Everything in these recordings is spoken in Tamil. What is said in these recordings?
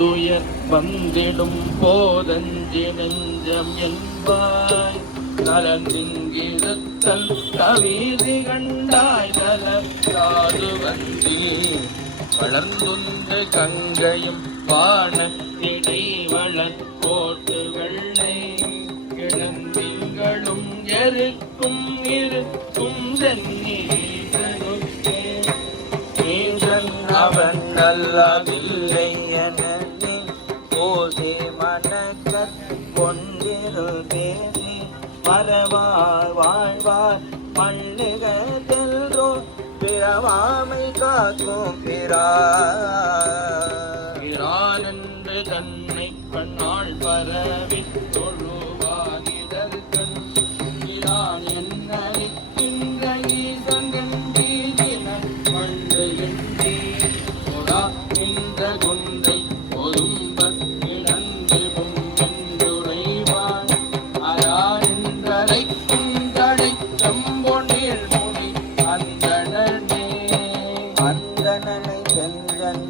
வந்துயர் வந்திடும் போதஞ்சி நெஞ்சம் என்பாய் நலந்திங்கிருத்தல் கவிதி கண்டாய் நலக்காது வந்தி வளர்ந்துந்து கங்கையும் வான இடை வளர் போட்டு வெள்ளை கிளம்பிங்களும் எருக்கும் இருக்கும் சென்னீசனுக்கே ஈசன் அவன் நல்லவில்லை என போதே மனக்கற் கொண்டிருந்தேனே மறவார் வாழ்வார் மல்லிக தெல்றோ பிறவாமை காக்கும் பிரான் என்று தன்னை கண்ணாள் பரவி தொழுவானிடல் கண் பிரான் என்ன நிற்கின்ற ஈசன் கண்டீன மண்டு எண்ணி பொறா நின்ற குன்றை பொதும்பற் கிடந்து பொங்குறைவான் அரா நின்றலை குந்தடை செம்பொன்னில் முடி அந்தணனே அந்தணனை செஞ்சன்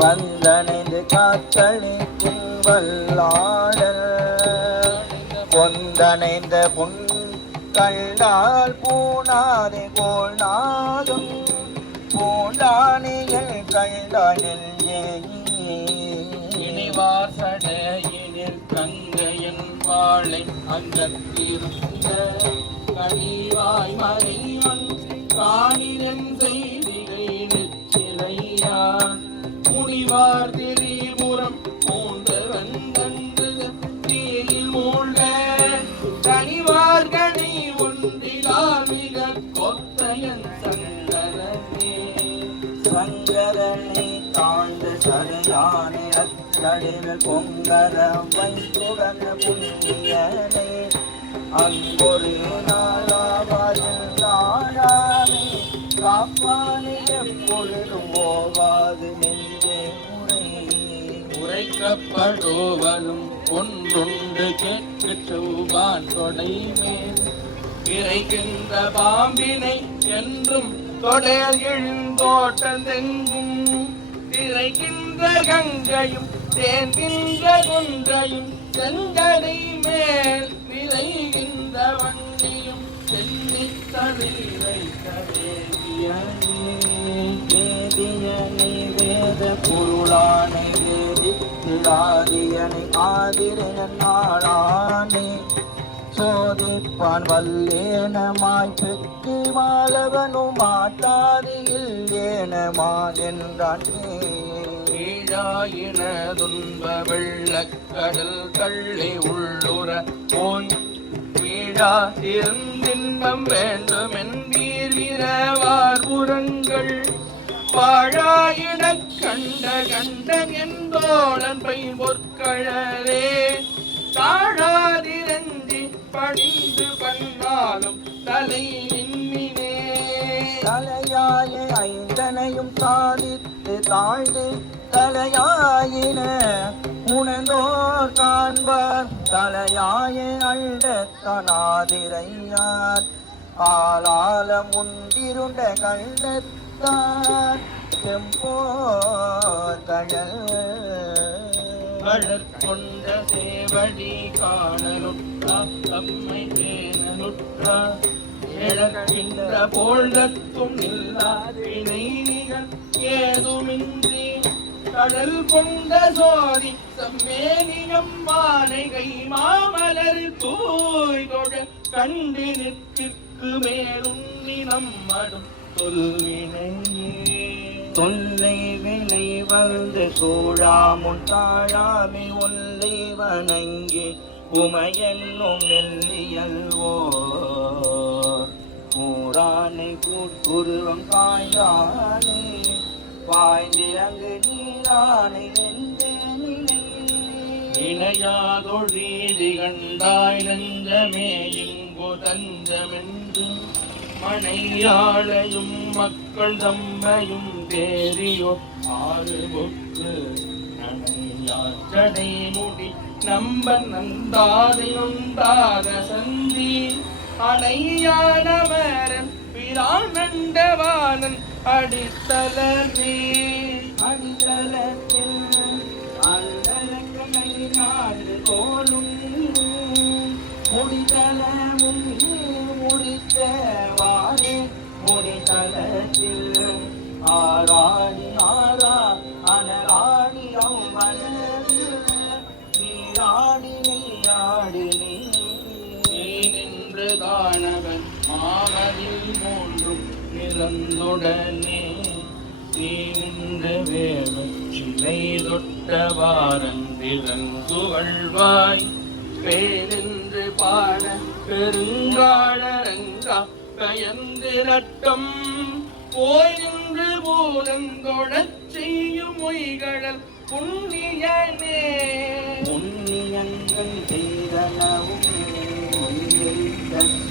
வந்தனைந்து காத்தளிக்கும் வல்லாடல் பொந்தனைந்த பொன் கண்டால் பூனாதே கோள்நாதம் பூண்டானியல் கண்டானில் இனிவார் சடையினில் கங்கையன் வாழை அங்கத்திருந்த கனிவாய் மறைவன் காணிரன் செய்திகை நிச்சிலையான் முனிவார் திரிபுரம் மூன்றவன் தன்று தீயில் மூழ்க கனிவார் கனி ஒன்றிலால் மிக கொத்தையன் சங்கரனே சங்கரனை தாழ்ந்து சரையானே அத்தடிவில் பொங்கர வைத்துடன் புண்ணியனே அங்கொரு நாளாவாயில் நாளானே காப்பானே எப்பொழுதும் போவாது நெஞ்சே உரைக்கப்படுவனும் ஒன்றொன்று கேட்க சௌபான் தொடைமேல் இறைக்கின்ற பாம்பினை என்றும் தொடர் எழுந்தோட்டந்தெங்கும் இறைக்கின்ற கங்கையும் தேர்கின்ற குன்றையும் செங்கடை மேல் விளைகின்ற வண்டியும் சென்னித் தவிரை வேதியனை வேத பொருளானை வேதித்திடாதியனை ஆதிரன் நாளானே சோதிப்பான் வல்லேனமாய் பெற்று மாலவனும் மாட்டாதியில் ஏனமா என்றானே கீழாயின துன்ப வெள்ளக்கடல் கள்ளி உள்ளுற போய் வீழா இருந்தின்பம் வேண்டும் என்பீர் வீரவார் புறங்கள் பாழாயிடக் கண்ட கண்டன் என்போழன் பை பொற்கழலே தாழாதிரஞ்சி பணிந்து பண்ணாலும் தலை நின்மினே தலையாய ஐந்தனையும் சாதித்து தாழ்ந்து தலையாயின உணர்ந்தோர் காண்பார் தலையாய அண்டத்தனாதிரையார் ஆளால முந்திருண்ட கண்டத்தார் செம்போர் கடற்கொண்ட சேவடி காணலுற்றம்மை பேணலுற்றார் எழக்கின்ற போழ்தத்தும் இல்லாதினை நிகழ் ஏதுமின்றி கடல் கொண்ட சோதி சம்மேனியம் மாலைகை மாமலர் தூய் தொழ கண்டினுக்கு மேலுண்ணி நம்மடும் சொல்வினையே தொல்லை வினை வந்து சூழாமுன் தாழாமை ஒல்லை வணங்கி உமையென்னும் நெல்லியல்வோ கூறானை கூட்டுருவம் காய்ந்தானே வாய்ந்திறங்கு நீரானை இணையாதொழீதி கண்டாய் நெஞ்சமே இங்கு தஞ்சமென்று மனையாளையும் மக்கள் தம்மையும் தேரியோ ஆறு பொக்கு நனையாச்சடை முடி நம்ப நந்தாதை நொந்தாத சந்தி அணையானவரன் பிரானண்டவானன் அடித்தலனே அடித்தளத்தில் அல்லலக்கை நாடு போலும் முடித்தளமும் முடித்தவாறு முடித்தளத்தில் ஆராடி ஆரா அனராடி மனதில் நீராடி நீராடி நீ நின்று காணவன் மாமதில் மூன்றும் நிறந்துடனே நீ நின்று வேவ சிலை தொட்டவாரந்திறங்குவள்வாய் பேரின்று பாட பெருங்காழரங்கா பயந்து நட்டம் போய் நின்று பூதந்தொடச் செய்யும் மொய்கடல் புண்ணியனே புண்ணியங்கள் செய்தனவும்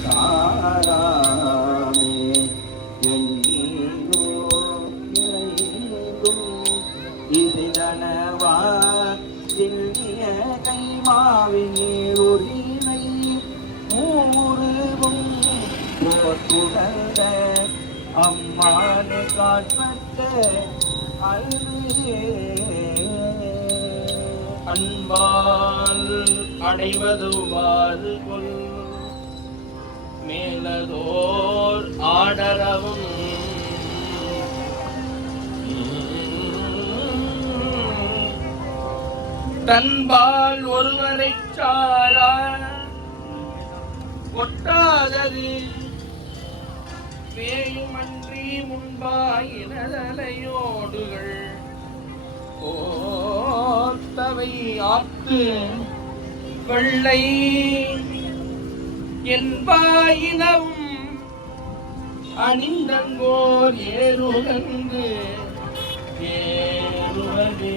சாராமே எங்கோ இதனவா சில்லிய கைமாவினீருரினை மூருவும் போற்றுகந்த அம்மானை காட்பட்ட அல்வியே அன்பால் அடைவதுவாறு கொள் மேலதோர் ஆடரவும் தன்பால் ஒருவரை சாரா ஒட்டாதது வேயுமன்றி முன்பாயினதலையோடுகள் ஓத்தவை ஆத்து வெள்ளை என்பாயினவும் அணிந்தங்கோர் ஏறுகந்து ஏறுவதே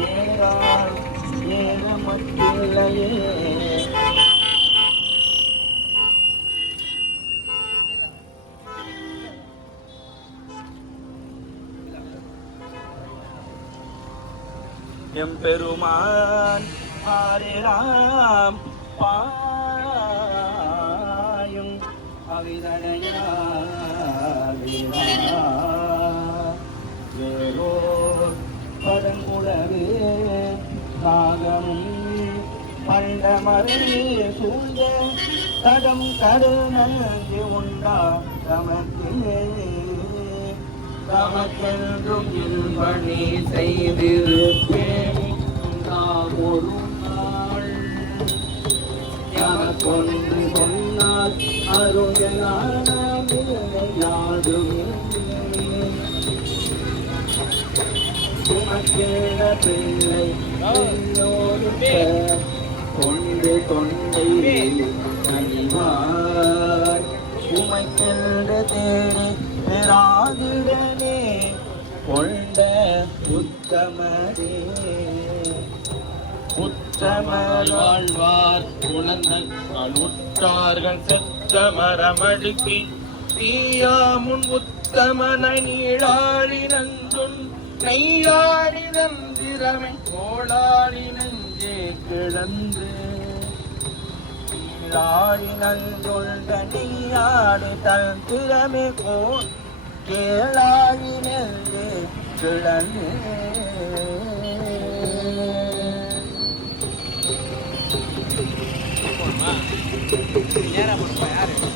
ஏறால் ஏறமட்டில்லையே எம்பெருமான் ஆரிராம் பாயும் அவிதனையாரோ பதங்குடவே நாகமும் பண்டமரே சூழ்ந்த தடம் கருணங்கு உண்டா தமக்கே தமக்கென்றும் இல்பணி செய்திருப்பேன் ஒரு நாள் எமக்கொன்று சொன்னால் அருகனாடுமே சுமக்கேட பிள்ளை கொண்டு கொண்டை கனிவார் உமைக்கென்று தேடி பெறாதிடனே கொண்ட உத்தமரே உத்தமர் வாழ்வார் உணர்ந்தார்கள் உற்றார்கள் செத்த மரமடுக்கி தீயாமுன் உத்தமனை நீழாடி நந்துன் நெய்யாடி நந்திரமை கோளாடி நெஞ்சே கிடந்து நீழாடி நந்துள்ள நெய்யாடி தன் திறமை கோள் கேளாடி நெஞ்சே கிடந்து நேரம் யாரு